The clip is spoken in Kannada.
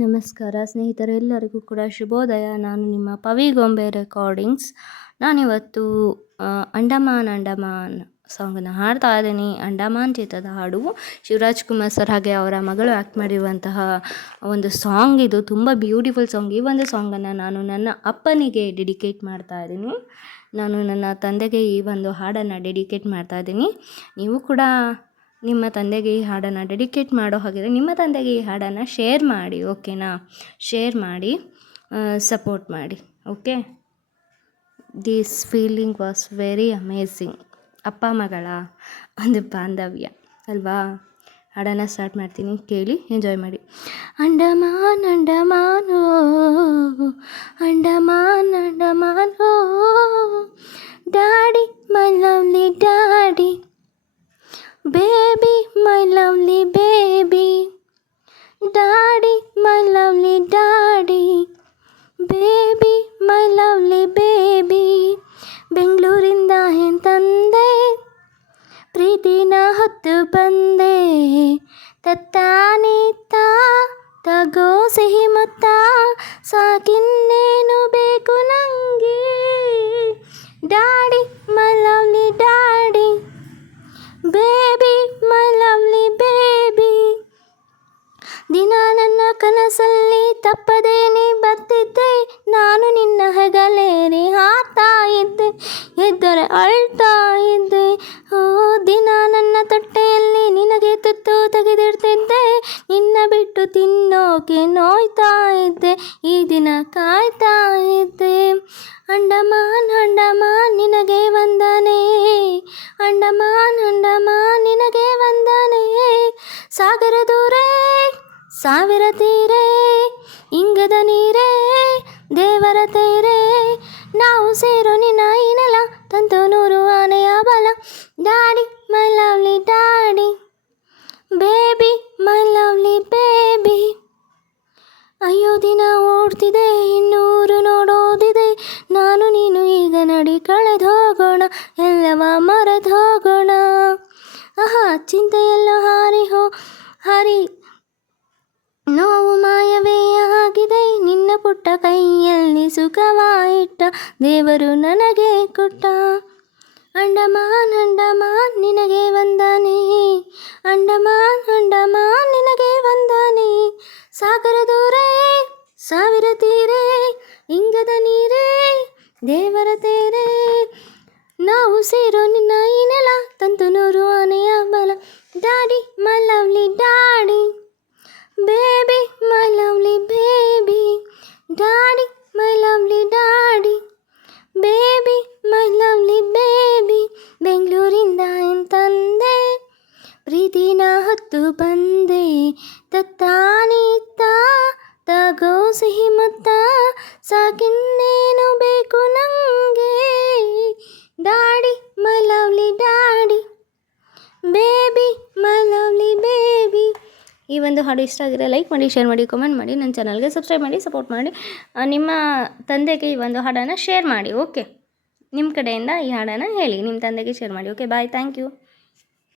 ನಮಸ್ಕಾರ ಸ್ನೇಹಿತರೆ, ಎಲ್ಲರಿಗೂ ಕೂಡ ಶುಭೋದಯ. ನಾನು ನಿಮ್ಮ ಪವಿ ಗೊಂಬೆ ರೆಕಾರ್ಡಿಂಗ್ಸ್. ನಾನಿವತ್ತು ಅಂಡಮಾನ್ ಸಾಂಗನ್ನು ಹಾಡ್ತಾ ಇದ್ದೀನಿ. ಅಂಡಮಾನ್ ಚಿತ್ರದ ಹಾಡು. ಶಿವರಾಜ್ ಕುಮಾರ್ ಸರ್ ಹಾಗೆ ಅವರ ಮಗಳು ಆ್ಯಕ್ಟ್ ಮಾಡಿರುವಂತಹ ಒಂದು ಸಾಂಗ್ ಇದು. ತುಂಬ ಬ್ಯೂಟಿಫುಲ್ ಸಾಂಗ್. ಈ ಒಂದು ಸಾಂಗನ್ನು ನಾನು ನನ್ನ ಅಪ್ಪನಿಗೆ ಡೆಡಿಕೇಟ್ ಮಾಡ್ತಾ ಇದ್ದೀನಿ. ನಾನು ನನ್ನ ತಂದೆಗೆ ಈ ಒಂದು ಹಾಡನ್ನು ಡೆಡಿಕೇಟ್ ಮಾಡ್ತಾ ಇದ್ದೀನಿ. ನೀವು ಕೂಡ ನಿಮ್ಮ ತಂದೆಗೆ ಈ ಹಾಡನ್ನು ಡೆಡಿಕೇಟ್ ಮಾಡೋ ಹಾಗಿದ್ರೆ ನಿಮ್ಮ ತಂದೆಗೆ ಈ ಹಾಡನ್ನು ಶೇರ್ ಮಾಡಿ, ಓಕೆನಾ? ಶೇರ್ ಮಾಡಿ, ಸಪೋರ್ಟ್ ಮಾಡಿ, okay? This feeling was very amazing. ಅಪ್ಪ ಮಗಳ ಒಂದು ಬಾಂಧವ್ಯ ಅಲ್ವಾ? ಹಾಡನ್ನು ಸ್ಟಾರ್ಟ್ ಮಾಡ್ತೀನಿ, ಕೇಳಿ, ಎಂಜಾಯ್ ಮಾಡಿ. ಅಂಡಮಾನ್ ಅಂಡಮಾನ್ ಓ, ಅಂಡಮಾನ್ ಅಂಡಮಾನ್ ಓ, daddy my lovely daddy, baby my lovely baby, daddy my lovely daddy, baby my lovely baby. ಬೆಂಗಳೂರಿಂದ ಏನ್ ತಂದೆ, ಪ್ರೀತಿನ ಹೊತ್ತು ಬಂದೆ, ತತ್ತಾನಿತ್ತ ತಗೋ ಸಿಹಿ ಮುತ್ತ, ಸಾಕಿನ್ನೇನು ಬೇಕು ನಂಗೆ, daddy my lovely daddy, baby my lovely baby. ದಿನ ನನ್ನ ಕನಸಲ್ಲಿ ತಪ್ಪದೇ ನೀ ಬರ್ತಿದ್ದೆ, ನಾನು ನಿನ್ನ ಹೆಗಲೇರಿ ಹಾರ್ತಾ ಇದ್ದೆ, ಎದ್ದರೆ ಅಳ್ತಾ ಇದ್ದೆ. ಓ ದಿನ ನನ್ನ ತೊಟ್ಟೆಯಲ್ಲಿ ನಿನಗೆ ತುತ್ತು ತೆಗೆದಿಡ್ತಿದ್ದೆ, ನಿನ್ನ ಬಿಟ್ಟು ತಿನ್ನೋಕೆ ನೋಯ್ತಾ ಇದ್ದೆ, ಈ ದಿನ ಕಾಯ್ತಾ ಇದ್ದೆ. ಅಂಡಮಾನ್ ಅಂಡಮಾನ್ ನಿನಗೆ ವಂದನೆ, ಅಂಡಮಾನ್ ಅಂಡಮಾನ್ ನಿನಗೆ ವಂದನೆ. ಸಾಗರ ದೂರೇ ಸಾವಿರ ತೀರೆ, ಇಂಗದ ನೀರೇ ದೇವರ ತೇರೆ, ನಾವು ಸೇರೋ ನಿನ್ನ ಈ ನೆಲ, ತಂತು 100 ಆನೆಯ ಬಲ, daddy my lovely daddy, baby my lovely baby. ಅಯ್ಯೋ ದಿನ ಓಡ್ತಿದೆ, ಇನ್ನೂರು ನೋಡೋದಿದೆ, ನಾನು ನೀನು ಈಗ ನಡಿ ಕಳೆದೋಗೋಣ, ಎಲ್ಲವ ಮರೆದೋಗೋಣ. ಆಹಾ ಚಿಂತೆಯೆಲ್ಲ ಹಾರಿ ನೋವು ಮಾಯವೇ ಆಗಿದೆ, ನಿನ್ನ ಪುಟ್ಟ ಕೈಯಲ್ಲಿ ಸುಖವಾಯಿಟ್ಟ ದೇವರು ನನಗೆ ಕೊಟ್ಟ. ಅಂಡಮಾನ್ ಅಂಡಮಾನ್ ನಿನಗೆ ವಂದನೆ, ಅಂಡಮಾನ್ ಅಂಡಮಾನ್ ನಿನಗೆ ವಂದನೆ. ಸಾಗರ ದೂರೇ ಸಾವಿರ ತೀರೆ, ಇಂಗದ ನೀರೇ ದೇವರ ತೇರೆ, ನಾವು ಸೇರೋ ನಿನ್ನ ಈ ನೆಲ, ತಂತು 100 ಆನೆಯ ಬಲ, daddy my lovely daddy, baby my lovely baby, daddy my lovely daddy, baby my lovely baby. ಬೆಂಗಳೂರಿಂದ ಏನ್ ತಂದೆ, ಪ್ರೀತಿನ ಹೊತ್ತು ಬಂದೆ, ತತ್ತಾನಿತ್ತ ತಗೋ ಸಿಹಿ ಮುತ್ತ, ಸಾಕಿನ್ನೇನು ಬೇಕು ನಂಗೆ, daddy my lovely daddy, baby my lovely baby. ಈ ಒಂದು ಹಾಡು ಇಷ್ಟ ಆಗಿದ್ರೆ ಲೈಕ್ ಮಾಡಿ, ಶೇರ್ ಮಾಡಿ, ಕಮೆಂಟ್ ಮಾಡಿ, ನನ್ನ ಚಾನಲ್ಗೆ ಸಬ್ಸ್ಕ್ರೈಬ್ ಮಾಡಿ, ಸಪೋರ್ಟ್ ಮಾಡಿ. ನಿಮ್ಮ ತಂದೆಗೆ ಈ ಒಂದು ಹಾಡನ್ನು ಶೇರ್ ಮಾಡಿ, ಓಕೆ? ನಿಮ್ಮ ಕಡೆಯಿಂದ ಈ ಹಾಡನ್ನು ಹೇಳಿ ನಿಮ್ಮ ತಂದೆಗೆ ಶೇರ್ ಮಾಡಿ, ಓಕೆ? Bye, thank you.